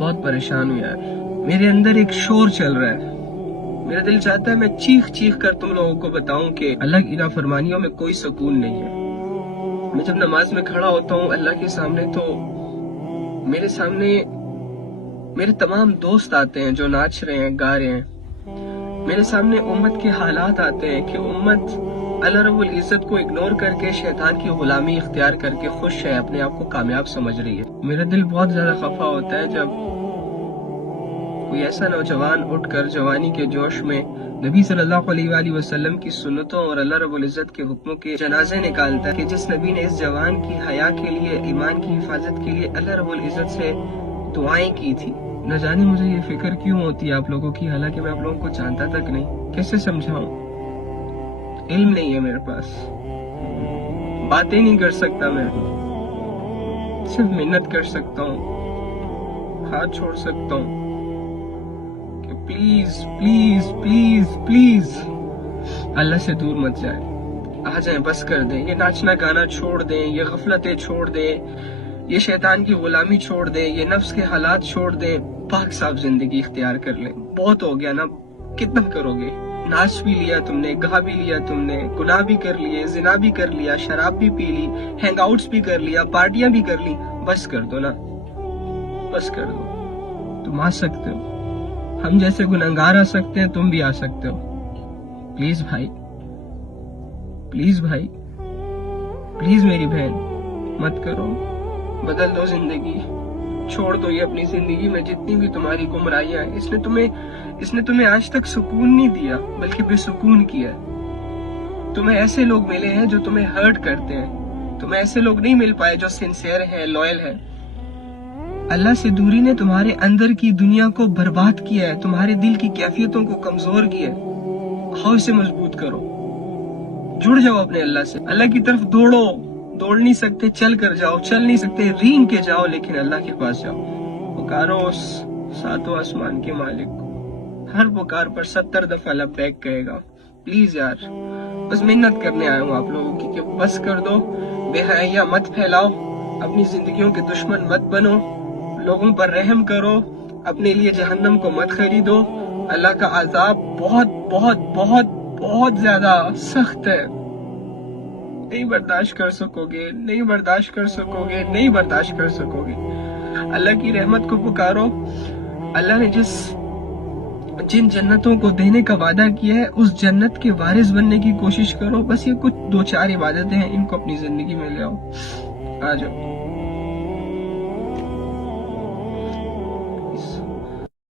بہت پریشان ہوں یار. میرے اندر ایک شور چل رہا ہے. میرا دل چاہتا ہے میں چیخ چیخ کر تم لوگوں کو بتاؤں کہ اللہ کی نافرمانیوں میں کوئی سکون نہیں ہے. میں جب نماز میں کھڑا ہوتا ہوں اللہ کے سامنے تو میرے سامنے میرے تمام دوست آتے ہیں جو ناچ رہے ہیں، گا رہے ہیں. میرے سامنے امت کے حالات آتے ہیں کہ امت اللہ رب العزت کو اگنور کر کے شیطان کی غلامی اختیار کر کے خوش ہے، اپنے آپ کو کامیاب سمجھ رہی ہے. میرا دل بہت زیادہ خفا ہوتا ہے جب کوئی ایسا نوجوان اٹھ کر جوانی کے جوش میں نبی صلی اللہ علیہ وآلہ وسلم کی سنتوں اور اللہ رب العزت کے حکموں کے جنازے نکالتا ہے کہ جس نبی نے اس جوان کی حیا کے لیے، ایمان کی حفاظت کے لیے اللہ رب العزت سے دعائیں کی تھی. نہ جانے مجھے یہ فکر کیوں ہوتی ہے آپ لوگوں کی، حالانکہ میں آپ لوگوں کو جانتا تک نہیں. کیسے سمجھاؤں؟ علم نہیں ہے میرے پاس، باتیں نہیں کر سکتا، میں صرف محنت کر سکتا ہوں، ہاتھ چھوڑ سکتا ہوں کہ پلیز پلیز پلیز پلیز اللہ سے دور مت جائیں. آ جائیں، بس کر دیں. یہ ناچنا گانا چھوڑ دیں، یہ غفلتیں چھوڑ دیں، یہ شیطان کی غلامی چھوڑ دیں، یہ نفس کے حالات چھوڑ دیں، پاک صاف زندگی اختیار کر لیں. بہت ہو گیا نا، کتنا کرو گے؟ ناچ بھی لیا تم نے، گا بھی لیا تم نے، گناہ بھی کر لیے، زنا بھی کر لیا، شراب بھی پی لی، ہینگ آؤٹس بھی کر لیا، پارٹیاں بھی کر لی. بس کر دو نا، بس کر دو. تم آ سکتے ہو، ہم جیسے گنہگار آ سکتے ہیں، تم بھی آ سکتے ہو. پلیز بھائی، پلیز بھائی، پلیز میری بہن، مت کرو. بدل دو زندگی، چھوڑ دو یہ اپنی زندگی میں جتنی بھی تمہاری گمراہیاں ہیں. اس نے تمہیں آج تک سکون نہیں دیا بلکہ بے سکون کیا. تمہیں ایسے لوگ ملے ہیں جو تمہیں ہرٹ کرتے ہیں، تمہیں ایسے لوگ نہیں مل پائے جو سنسیئر ہیں، لوئل ہیں. اللہ سے دوری نے تمہارے اندر کی دنیا کو برباد کیا ہے، تمہارے دل کی کیفیتوں کو کمزور کیا ہے. آؤ اسے مضبوط کرو، جڑ جاؤ اپنے اللہ سے. اللہ کی طرف دوڑو. دوڑ نہیں سکتے چل کر جاؤ، چل نہیں سکتے رینگ کے جاؤ، لیکن اللہ کے پاس جاؤ. پکارو اس ساتوں آسمان کے مالک کو. ہر پکار پر 70 دفعہ لبیک کہے گا. پلیز یار، بس محنت کرنے آیا ہوں آپ لوگوں کی کہ بس کر دو. بے حیاء مت پھیلاؤ، اپنی زندگیوں کے دشمن مت بنو، لوگوں پر رحم کرو، اپنے لیے جہنم کو مت خریدو. اللہ کا عذاب بہت بہت بہت بہت زیادہ سخت ہے. نہیں برداشت کر سکو گے، نہیں برداشت کر سکو گے، نہیں برداشت کر سکو گے. اللہ کی رحمت کو پکارو. اللہ نے جن جنتوں کو دینے کا وعدہ کیا ہے اس جنت کے وارث بننے کی کوشش کرو. بس یہ کچھ 2-4 عبادتیں ہیں، ان کو اپنی زندگی میں لے آؤ. آ جاؤ.